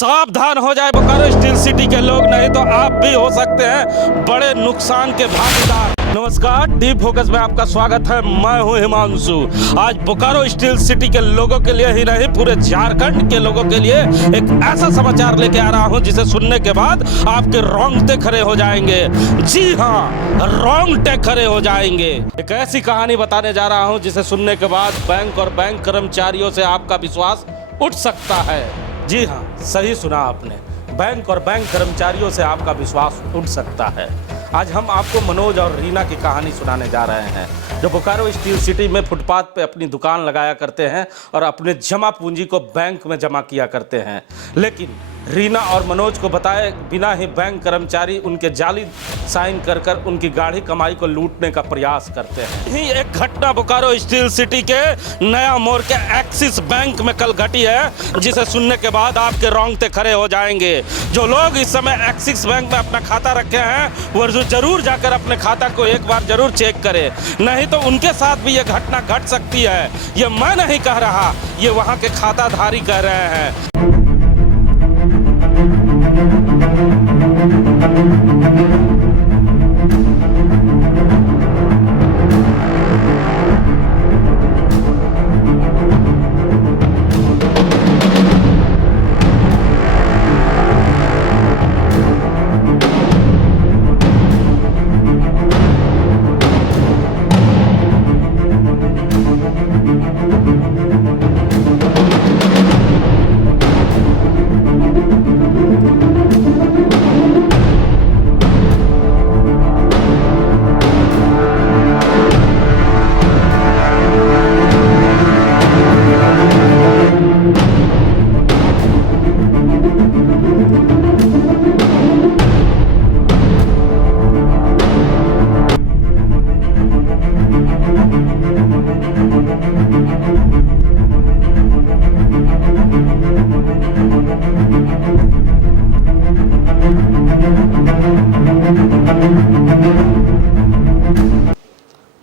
सावधान हो जाए बोकारो स्टील सिटी के लोग, नहीं तो आप भी हो सकते हैं बड़े नुकसान के भागीदार। नमस्कार, डी फोकस में आपका स्वागत है। मैं हूं हिमांशु। आज बोकारो स्टील सिटी के लोगों के लिए ही नहीं, पूरे झारखंड के लोगों के लिए एक ऐसा समाचार लेके आ रहा हूं जिसे सुनने के बाद आपके रोंगटे खड़े हो जाएंगे। जी हाँ, रोंगटे खड़े हो जाएंगे। एक ऐसी कहानी बताने जा रहा हूं जिसे सुनने के बाद बैंक और बैंक कर्मचारियों से आपका विश्वास उठ सकता है। जी हाँ, सही सुना आपने, बैंक और बैंक कर्मचारियों से आपका विश्वास उठ सकता है। आज हम आपको मनोज और रीना की कहानी सुनाने जा रहे हैं, जो बोकारो स्टील सिटी में फुटपाथ पे अपनी दुकान लगाया करते हैं और अपने जमा पूंजी को बैंक में जमा किया करते हैं। लेकिन रीना और मनोज को बताए बिना ही बैंक कर्मचारी उनके जाली साइन कर कर उनकी गाढ़ी कमाई को लूटने का प्रयास करते हैं। यही एक घटना बोकारो स्टील सिटी के नया मोड़ के एक्सिस बैंक में कल घटी है, जिसे सुनने के बाद आपके रोंगटे खड़े हो जाएंगे। जो लोग इस समय एक्सिस बैंक में अपना खाता रखे हैं वो जरूर जाकर अपने खाता को एक बार जरूर चेक करें, नहीं तो उनके साथ भी ये घटना घट सकती है। ये मैं नहीं कह रहा, ये वहाँ के खाताधारी कह रहे हैं।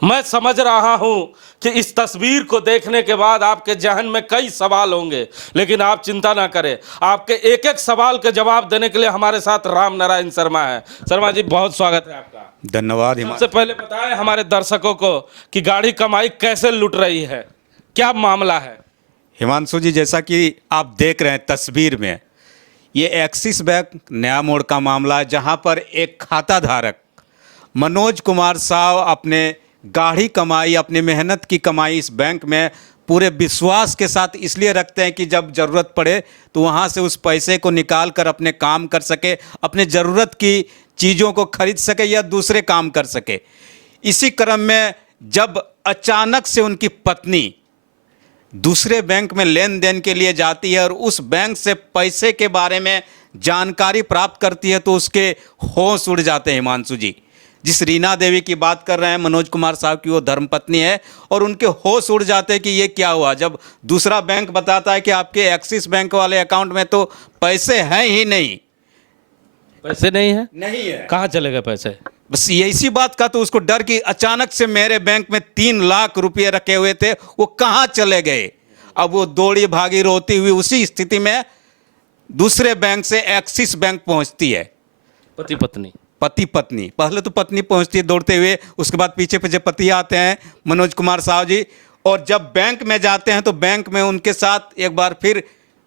मैं समझ रहा हूं कि इस तस्वीर को देखने के बाद आपके जहन में कई सवाल होंगे, लेकिन आप चिंता ना करें। आपके एक एक सवाल के जवाब देने के लिए हमारे साथ राम नारायण शर्मा है। शर्मा जी, बहुत स्वागत है आपका। धन्यवाद। सबसे पहले बताएं हमारे दर्शकों को कि गाड़ी कमाई कैसे लुट रही है, क्या मामला है? हिमांशु जी, जैसा कि आप देख रहे हैं तस्वीर में, ये एक्सिस बैंक नया मोड़ का मामला है, जहां पर एक खाता धारक मनोज कुमार साव अपने गाढ़ी कमाई, अपनी मेहनत की कमाई इस बैंक में पूरे विश्वास के साथ इसलिए रखते हैं कि जब ज़रूरत पड़े तो वहाँ से उस पैसे को निकाल कर अपने काम कर सके, अपने ज़रूरत की चीज़ों को खरीद सके या दूसरे काम कर सके। इसी क्रम में जब अचानक से उनकी पत्नी दूसरे बैंक में लेन देन के लिए जाती है और उस बैंक से पैसे के बारे में जानकारी प्राप्त करती है, तो उसके होश उड़ जाते हैं। हिमांशु जी, जिस रीना देवी की बात कर रहे हैं, मनोज कुमार साहब की वो धर्मपत्नी है, और उनके होश उड़ जाते हैं कि ये क्या हुआ। जब दूसरा बैंक बताता है कि आपके एक्सिस बैंक वाले अकाउंट में तो पैसे हैं ही नहीं। पैसे नहीं है? नहीं है। कहाँ चले गए पैसे? बस ये इसी बात का तो उसको डर कि अचानक से मेरे बैंक में 3 लाख रुपए रखे हुए थे, वो कहाँ चले गए। अब वो दौड़ी भागी रोती हुई उसी स्थिति में दूसरे बैंक से एक्सिस बैंक पहुंचती है। पति पत्नी पहले तो पत्नी पहुंचती है दौड़ते हुए, उसके बाद पीछे पीछे पति आते हैं मनोज कुमार साहब जी, और जब बैंक में जाते हैं तो बैंक में उनके साथ एक बार फिर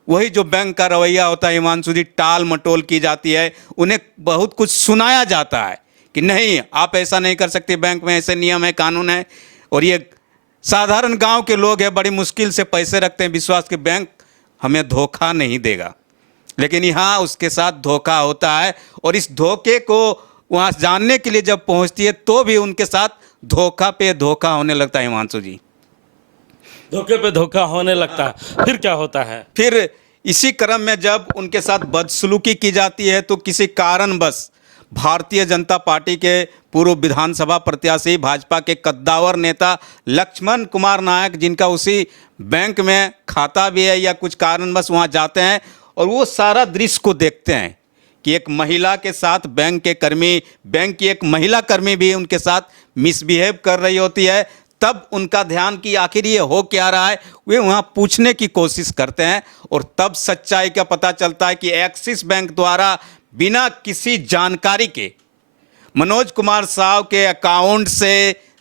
वही जो बैंक का रवैया होता है हिमांशु जी, टाल मटोल की जाती है। उन्हें बहुत कुछ सुनाया जाता है कि नहीं, आप ऐसा नहीं कर सकते, बैंक में ऐसे नियम है, कानून है। और ये साधारण गांव के लोग हैं, बड़ी मुश्किल से पैसे रखते हैं विश्वास के, बैंक हमें धोखा नहीं देगा। लेकिन यहाँ उसके साथ धोखा होता है, और इस धोखे को वहाँ जानने के लिए जब पहुँचती है तो भी उनके साथ धोखा पे धोखा होने लगता है। हिमांशु जी, धोखे पे धोखा होने लगता है। फिर क्या होता है? फिर इसी क्रम में जब उनके साथ बदसलूकी की जाती है तो किसी कारणवश भारतीय जनता पार्टी के पूर्व विधानसभा प्रत्याशी, भाजपा के कद्दावर नेता लक्ष्मण कुमार नायक, जिनका उसी बैंक में खाता भी है, या कुछ कारणवश वहाँ जाते हैं और वो सारा दृश्य को देखते हैं कि एक महिला के साथ बैंक के कर्मी, बैंक की एक महिला कर्मी भी उनके साथ मिसबिहेव कर रही होती है। तब उनका ध्यान कि आखिर ये हो क्या रहा है, वे वहाँ पूछने की कोशिश करते हैं और तब सच्चाई का पता चलता है कि एक्सिस बैंक द्वारा बिना किसी जानकारी के मनोज कुमार साव के अकाउंट से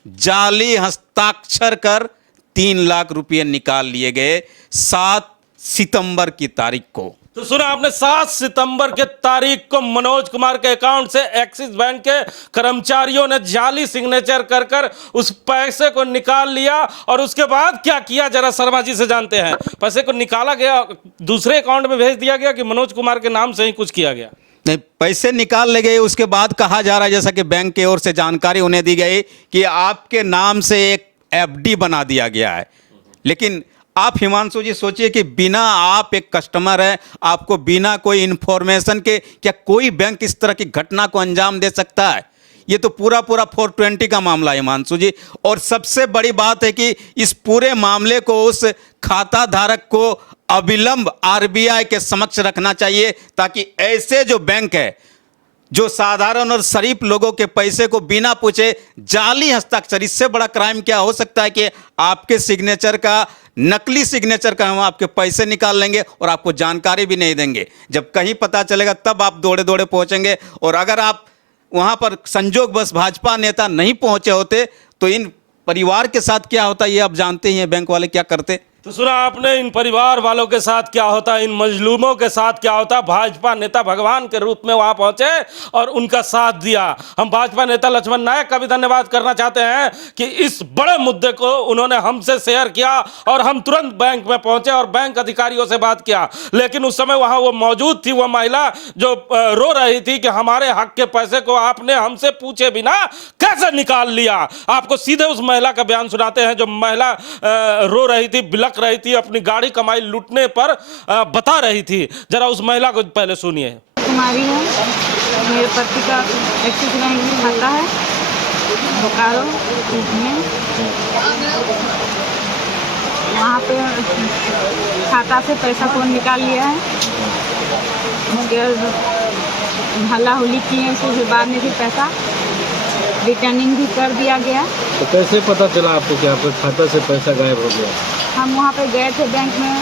जाली हस्ताक्षर कर 3 लाख रुपये निकाल लिए गए 7 सितंबर की तारीख को। तो सुना आपने, 7 सितंबर के तारीख को मनोज कुमार के अकाउंट से एक्सिस बैंक के कर्मचारियों ने जाली सिग्नेचर कर कर उस पैसे को निकाल लिया। और उसके बाद क्या किया, जरा शर्मा जी से जानते हैं। पैसे को निकाला गया, दूसरे अकाउंट में भेज दिया गया कि मनोज कुमार के नाम से ही कुछ किया गया? नहीं, पैसे निकाल ले गए। उसके बाद कहा जा रहा है, जैसा कि बैंक की ओर से जानकारी उन्हें दी गई, कि आपके नाम से एक एफडी बना दिया गया है। लेकिन आप हिमांशु जी सोचिए कि बिना, आप एक कस्टमर हैं, आपको बिना कोई इन्फॉर्मेशन के क्या कोई बैंक इस तरह की घटना को अंजाम दे सकता है? ये तो पूरा 420 का मामला है हिमांशु जी। और सबसे बड़ी बात है कि इस पूरे मामले को उस खाता धारक को अविलंब आरबीआई के समक्ष रखना चाहिए, ताकि ऐसे जो बैंक है जो साधारण और शरीफ लोगों के पैसे को बिना पूछे जाली हस्ताक्षर, इससे बड़ा क्राइम क्या हो सकता है कि आपके सिग्नेचर का, नकली सिग्नेचर का हम आपके पैसे निकाल लेंगे और आपको जानकारी भी नहीं देंगे। जब कहीं पता चलेगा तब आप दौड़े दौड़े पहुंचेंगे। और अगर आप वहां पर संजोगवश भाजपा नेता नहीं पहुंचे होते तो इन परिवार के साथ क्या होता, ये आप जानते ही हैं बैंक वाले क्या करते। तो सुना आपने, इन परिवार वालों के साथ क्या होता, इन मजलूमों के साथ क्या होता। भाजपा नेता भगवान के रूप में वहां पहुंचे और उनका साथ दिया। हम भाजपा नेता लक्ष्मण नायक का भी धन्यवाद करना चाहते हैं कि इस बड़े मुद्दे को उन्होंने हमसे शेयर किया और हम तुरंत बैंक में पहुंचे और बैंक अधिकारियों से बात किया। लेकिन उस समय वहां वो मौजूद थी, वो महिला जो रो रही थी कि हमारे हक के पैसे को आपने हमसे पूछे बिना कैसे निकाल लिया। आपको सीधे उस महिला का बयान सुनाते हैं, जो महिला रो रही थी, बिलक रही थी, अपनी गाड़ी कमाई लूटने पर बता रही थी। जरा उस महिला को पहले सुनिए। कुमारी है, मेरे पति का एक्सिस बैंक में खाता है बोकारो में। वहाँ पे खाता से पैसा को निकाल लिया है, उसके हल्ला हुली किए, उसके बाद में भी पैसा रिटर्निंग भी कर दिया गया। तो कैसे पता चला आपको कि आपके खाता से पैसा गायब हो गया? हम वहाँ पे गए थे बैंक में,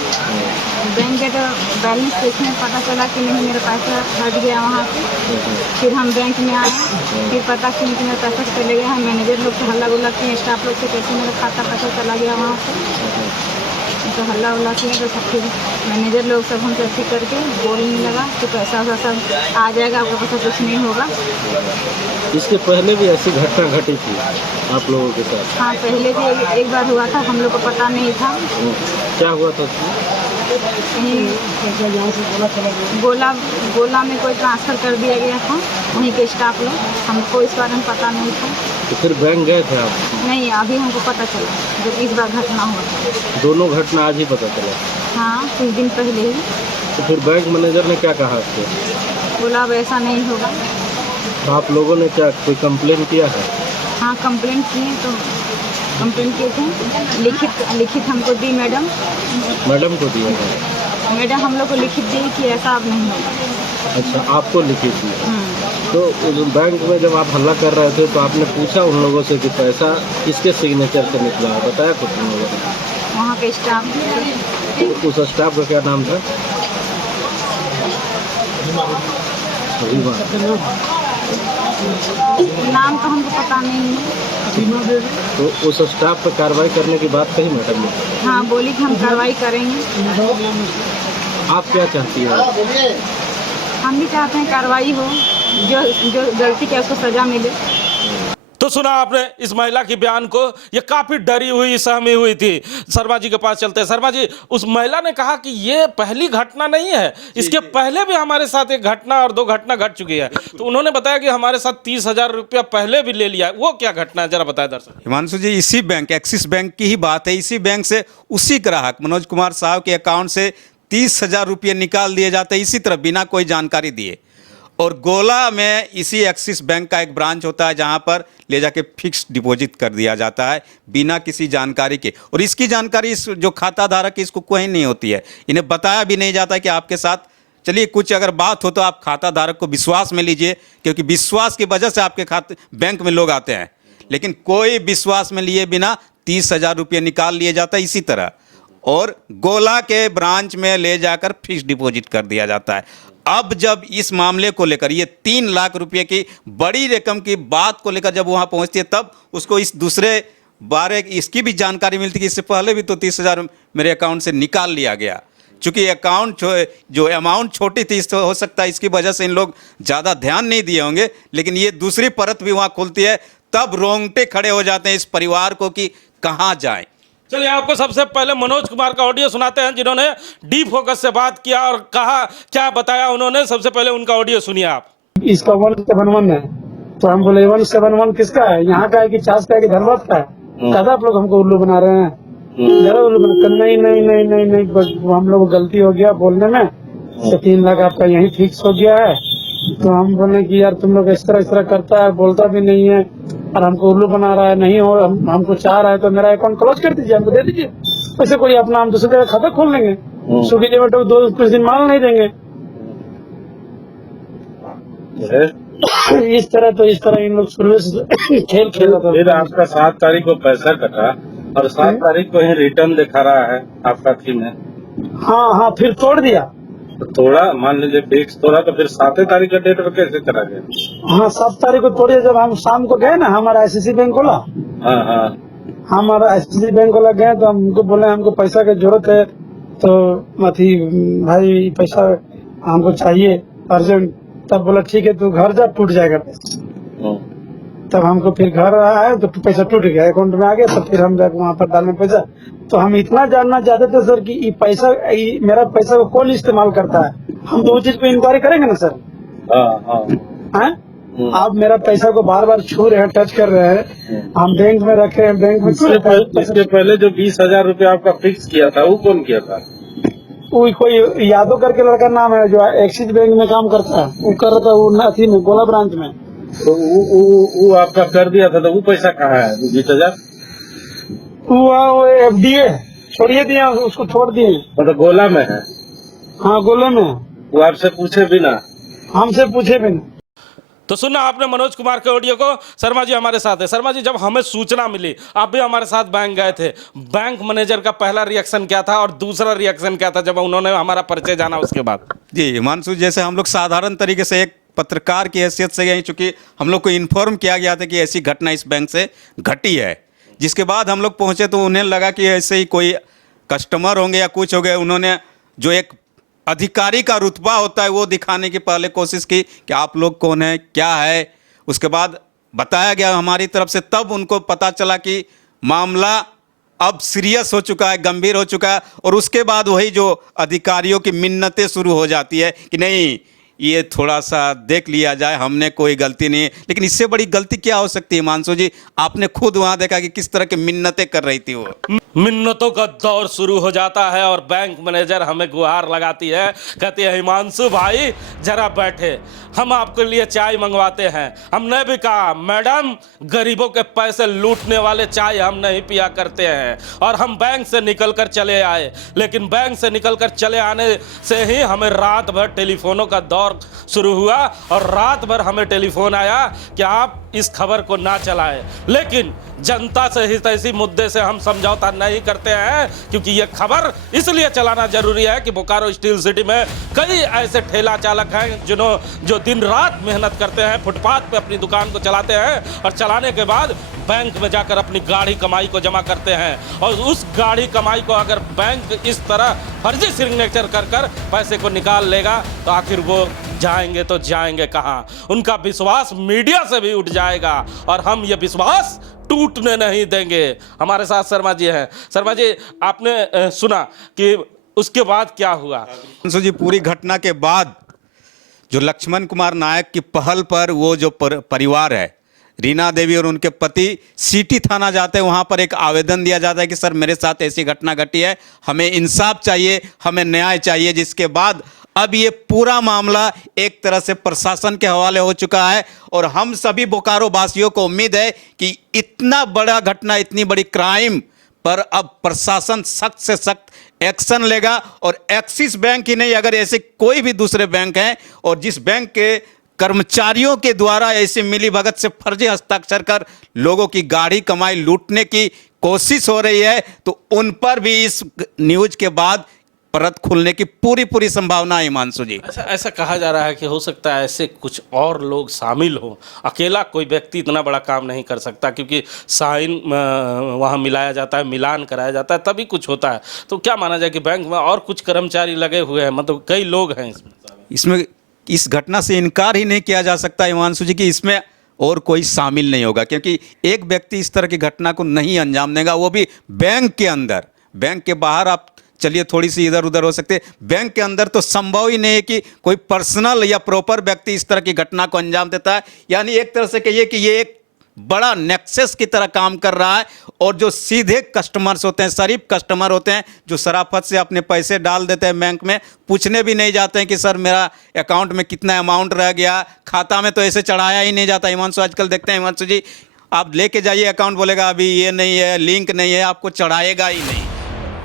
बैंक के बैलेंस देखने पता चला कि नहीं मेरा पैसा हट गया वहाँ से। फिर हम बैंक में आए, फिर पता कि मेरा पैसा चले गया है। मैनेजर लोग से हल्ला गुल्ला किए, स्टाफ लोग से कैसे मेरा खाता पैसा चला गया वहाँ से, तो हल्ला उल्ला किए। तो सब फिर मैनेजर लोग सब हमसे ऐसे करके बोलने लगा कि पैसा वैसा सब आ जाएगा, आपका पैसा कुछ नहीं होगा। इसके पहले भी ऐसी घटना घटी थी आप लोगों के साथ? हाँ, पहले भी एक बार हुआ था, हम लोग को पता नहीं था। क्या हुआ था? गोला में कोई ट्रांसफ़र कर दिया गया था, वहीं के स्टाफ लोग, हमको इस बारे में पता नहीं था। तो फिर बैंक गए थे आप? नहीं, अभी हमको पता चला जब इस बार घटना हुआ था। दोनों घटना आज ही पता चला? हाँ, कुछ दिन पहले ही। तो फिर बैंक मैनेजर ने क्या कहा आपको? बोला अब ऐसा नहीं होगा। तो आप लोगों ने क्या कोई कंप्लेन किया है? हाँ, कंप्लेंट किए, तो कंप्लेंट किए थे, लिखित हमको दी मैडम को दिया है? मैडम हम लोग को लिखित दी कि ऐसा अब नहीं होगा। अच्छा, आपको लिखित दी। तो उस बैंक में जब आप हल्ला कर रहे थे तो आपने पूछा उन लोगों से कि पैसा किसके सिग्नेचर से निकला है, बताया कुछ उन लोगों ने? वहाँ के स्टाफ। तो उस स्टाफ का क्या नाम था? नाम तो हमको पता नहीं है। तो उस स्टाफ पर कार्रवाई करने की बात कही मैडम ने? हाँ, बोली कि हम कार्रवाई करेंगे। आप क्या चाहती हैं? हम भी चाहते हैं कार्रवाई हो, जो गलती की उसको सजा मिले। तो सुना आपने इस महिला की बयान को, ये काफी डरी हुई, सहमी हुई थी। शर्मा जी के पास चलते हैं। शर्मा जी, उस महिला ने कहा कि ये पहली घटना नहीं है, इसके पहले भी हमारे साथ एक घटना और 2 घटना घट चुकी है। तो उन्होंने बताया कि हमारे साथ 30,000 रुपया पहले भी ले लिया है। वो क्या घटना है, जरा बताया दर्शक। हिमांशु जी, इसी बैंक, एक्सिस बैंक की ही बात है। इसी बैंक से उसी ग्राहक मनोज कुमार साहब के अकाउंट से 30,000 रुपये निकाल दिए जाते हैं, इसी तरह बिना कोई जानकारी दिए। और गोला में इसी एक्सिस बैंक का एक ब्रांच होता है जहां पर ले जाके फिक्स डिपॉजिट कर दिया जाता है बिना किसी जानकारी के। और इसकी जानकारी इस जो खाता धारक है इसको कोई नहीं होती है, इन्हें बताया भी नहीं जाता कि आपके साथ चलिए कुछ अगर बात हो तो आप खाता धारक को विश्वास में लीजिए, क्योंकि विश्वास की वजह से आपके खाते बैंक में लोग आते हैं। लेकिन कोई विश्वास में लिए बिना 30,000 रुपये निकाल लिए जाता है इसी तरह, और गोला के ब्रांच में ले जाकर फिक्स डिपॉजिट कर दिया जाता है। अब जब इस मामले को लेकर ये 3 लाख रुपए की बड़ी रकम की बात को लेकर जब वहाँ पहुँचती है, तब उसको इस दूसरे बारे इसकी भी जानकारी मिलती है कि इससे पहले भी तो 30,000 मेरे अकाउंट से निकाल लिया गया। चूँकि अकाउंट जो अमाउंट छोटी थी, इस हो सकता है इसकी वजह से इन लोग ज़्यादा ध्यान नहीं दिए होंगे, लेकिन ये दूसरी परत भी वहाँ खुलती है, तब रोंगटे खड़े हो जाते हैं इस परिवार को कि कहाँ जाएं। चलिए आपको सबसे पहले मनोज कुमार का ऑडियो सुनाते हैं, जिन्होंने डी फोकस से बात किया और कहा क्या बताया उन्होंने। सबसे पहले उनका ऑडियो सुनिए आप। इसका 171 है, तो हम बोले 171 किसका है, यहाँ का है कि चास का है कि धनबाद का है। कहता आप लोग हमको उल्लू बना रहे हैं, जरा उल्लू बना। नहीं नहीं नहीं नहीं नहीं, बस हम लोग गलती हो गया बोलने में, तो 3 लाख आपका यही फिक्स हो गया है। तो हम बोले कि यार तुम लोग इस तरह करता है, बोलता भी नहीं है और हमको उल्लू बना रहा है। नहीं हो हमको चाह रहा है तो मेरा अकाउंट क्लोज कर दीजिए, हमको दे दीजिए। वैसे कोई अपना हम दूसरे जगह खाता खोल लेंगे, स्विगी जोमेटो 2 दिन माल नहीं देंगे। इस तरह इन लोग शुरू से खेल खेला था। फिर आपका 7 तारीख को पैसा कटा और 7 तारीख को ही रिटर्न दिखा रहा है आपका थी में। हाँ, फिर तोड़ दिया। तो थोड़ा मान लीजिए फिक्स तोड़ा, तो फिर 7 तारीख का डेट पर कैसे चला गया? हाँ, 7 तारीख को तोड़िए। जब हम शाम को गए ना, हमारा ICICI बैंक खोला। हाँ, हमारा ICICI बैंक खोला गए तो हमको बोले हमको पैसा की जरूरत है, तो मथी भाई पैसा हमको चाहिए अर्जेंट। तब बोला ठीक है तू घर जा, टूट जाएगा पैसा। तब हमको फिर घर आया तो पैसा टूट गया, अकाउंट में आ गया। तो फिर हम जाकर वहाँ पर डालने पैसा। तो हम इतना जानना चाहते थे सर कि ये पैसा मेरा पैसा को कौन इस्तेमाल करता है, हम तो उस चीज पे इंक्वायरी करेंगे ना सर। हाँ, आप मेरा पैसा को बार बार छू रहे हैं, टच कर रहे हैं, हम बैंक में रखे हैं, बैंक में। इसके पहले जो 20,000 रुपया आपका फिक्स किया था, वो कौन किया था? वो कोई यादव करके लड़का नाम है, जो एक्सिस बैंक में काम करता है, वो कर रहा था, वो अथी में गोला ब्रांच में। तो वो आपका कर दिया था, तो वो पैसा कहाँ है 20,000? वो FDA छोड़िए दिए, उसको छोड़ दिए। मतलब गोला में है? हाँ, गोले में। वो आपसे पूछे बिना? हमसे पूछे बिना। तो सुना आपने मनोज कुमार के ऑडियो को। शर्मा जी हमारे साथ है। शर्मा जी, जब हमें सूचना मिली, आप भी हमारे साथ बैंक गए थे, बैंक मैनेजर का पहला रिएक्शन क्या था और दूसरा रिएक्शन क्या था जब उन्होंने हमारा परिचय जाना उसके बाद? जी हिमांशु, जैसे हम लोग साधारण तरीके से एक पत्रकार की हैसियत से गए, चूँकि हम लोग को इन्फॉर्म किया गया था कि ऐसी घटना इस बैंक से घटी है। जिसके बाद हम लोग पहुँचे तो उन्हें लगा कि ऐसे ही कोई कस्टमर होंगे या कुछ हो गए। उन्होंने जो एक अधिकारी का रुतबा होता है वो दिखाने की पहले कोशिश की कि आप लोग कौन है, क्या है। उसके बाद बताया गया हमारी तरफ से, तब उनको पता चला कि मामला अब सीरियस हो चुका है, गंभीर हो चुका है। और उसके बाद वही जो अधिकारियों की मिन्नतें शुरू हो जाती है कि नहीं ये थोड़ा सा देख लिया जाए, हमने कोई गलती नहीं है। लेकिन इससे बड़ी गलती क्या हो सकती है हिमांशु जी? आपने खुद वहाँ देखा कि किस तरह की मिन्नतें कर रही थी वो। मिन्नतों का दौर शुरू हो जाता है और बैंक मैनेजर हमें गुहार लगाती है, कहती है हिमांशु भाई जरा बैठे, हम आपके लिए चाय मंगवाते हैं। हमने भी कहा मैडम गरीबों के पैसे लूटने वाले चाय हम नहीं पिया करते हैं। और हम बैंक से निकल कर चले आए, लेकिन बैंक से निकल कर चले आने से ही हमें रात भर टेलीफोनों का दौर शुरू हुआ और रात भर हमें टेलीफोन आया कि आप इस खबर को ना चलाएं। लेकिन जनता से ही ऐसी मुद्दे से हम समझौता नहीं करते हैं, क्योंकि ये खबर इसलिए चलाना जरूरी है कि बोकारो स्टील सिटी में कई ऐसे ठेला चालक हैं जो दिन रात मेहनत करते हैं, फुटपाथ पे अपनी दुकान को चलाते हैं और चलाने के बाद बैंक में जाकर अपनी गाढ़ी कमाई को जमा करते हैं। और उस गाढ़ी कमाई को अगर बैंक इस तरह फर्जी सिग्नेचर कर पैसे को निकाल लेगा तो आखिर वो जाएंगे तो जाएंगे कहाँ? उनका विश्वास मीडिया से भी उठ जाएगा और हम ये विश्वास टूटने नहीं देंगे। हमारे साथ शर्मा जी हैं। शर्मा जी, आपने सुना कि उसके बाद क्या हुआ? जी, पूरी घटना के बाद जो लक्ष्मण कुमार नायक की पहल पर वो जो परिवार है, रीना देवी और उनके पति सिटी थाना जाते हैं। वहाँ पर एक आवेदन दिया जाता है कि सर मेरे साथ ऐसी घटना घटी है, हमें इंसाफ चाहिए, हमें न्याय चाहिए। जिसके बाद अब ये पूरा मामला एक तरह से प्रशासन के हवाले हो चुका है और हम सभी बोकारो वासियों को उम्मीद है कि इतना बड़ा घटना, इतनी बड़ी क्राइम पर अब प्रशासन सख्त से सख्त एक्शन लेगा। और एक्सिस बैंक ही नहीं, अगर ऐसे कोई भी दूसरे बैंक हैं और जिस बैंक के कर्मचारियों के द्वारा ऐसे मिली भगत से फर्जी हस्ताक्षर कर लोगों की गाढ़ी कमाई लूटने की कोशिश हो रही है, तो उन पर भी इस न्यूज के बाद परत खुलने की पूरी संभावना है हिमांशु जी। अच्छा, ऐसा कहा जा रहा है कि हो सकता है ऐसे कुछ और लोग शामिल हो, अकेला कोई व्यक्ति इतना बड़ा काम नहीं कर सकता, क्योंकि साइन वहाँ मिलाया जाता है, मिलान कराया जाता है, तभी कुछ होता है। तो क्या माना जाए कि बैंक में और कुछ कर्मचारी लगे हुए हैं, मतलब कई लोग हैं इसमें इस घटना से इनकार ही नहीं किया जा सकता हिमांशु जी कि इसमें और कोई शामिल नहीं होगा, क्योंकि एक व्यक्ति इस तरह की घटना को नहीं अंजाम देगा, वो भी बैंक के अंदर। बैंक के बाहर आप चलिए थोड़ी सी इधर उधर हो सकते हैं, बैंक के अंदर तो संभव ही नहीं है कि कोई पर्सनल या प्रॉपर व्यक्ति इस तरह की घटना को अंजाम देता है। यानी एक तरह से कहिए कि ये एक बड़ा नेक्सस की तरह काम कर रहा है, और जो सीधे कस्टमर्स होते हैं, शरीफ कस्टमर होते हैं, जो शराफत से अपने पैसे डाल देते हैं बैंक में, पूछने भी नहीं जाते हैं कि सर मेरा अकाउंट में कितना अमाउंट रह गया, खाता में तो ऐसे चढ़ाया ही नहीं जाता। हिमांशु आजकल देखते हैं हिमांशु जी, आप लेके जाइए अकाउंट, बोलेगा अभी ये नहीं है, लिंक नहीं है, आपको चढ़ाएगा ही नहीं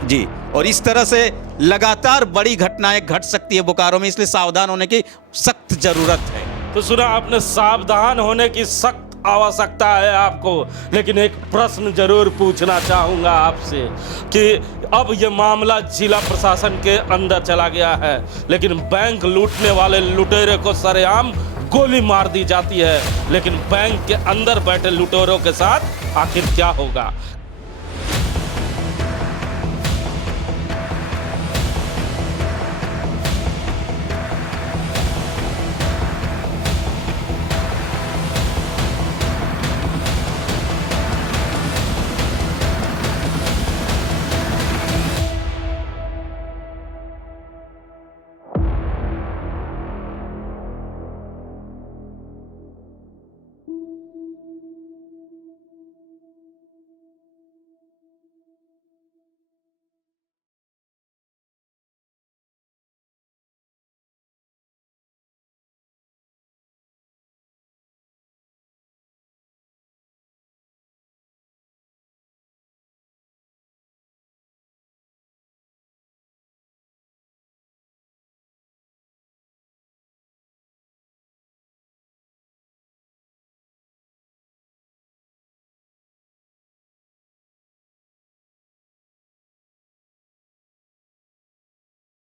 जी। और इस तरह से लगातार बड़ी घटनाएं घट सकती है बोकारो में, इसलिए सावधान होने की सख्त जरूरत है। तो सुना आपने, सावधान होने की सख्त आवश्यकता है आपको। लेकिन एक प्रश्न जरूर पूछना चाहूँगा आपसे कि अब ये मामला जिला प्रशासन के अंदर चला गया है, लेकिन बैंक लूटने वाले लुटेरे को सरेआम गोली मार दी जाती है, लेकिन बैंक के अंदर बैठे लुटेरों के साथ आखिर क्या होगा?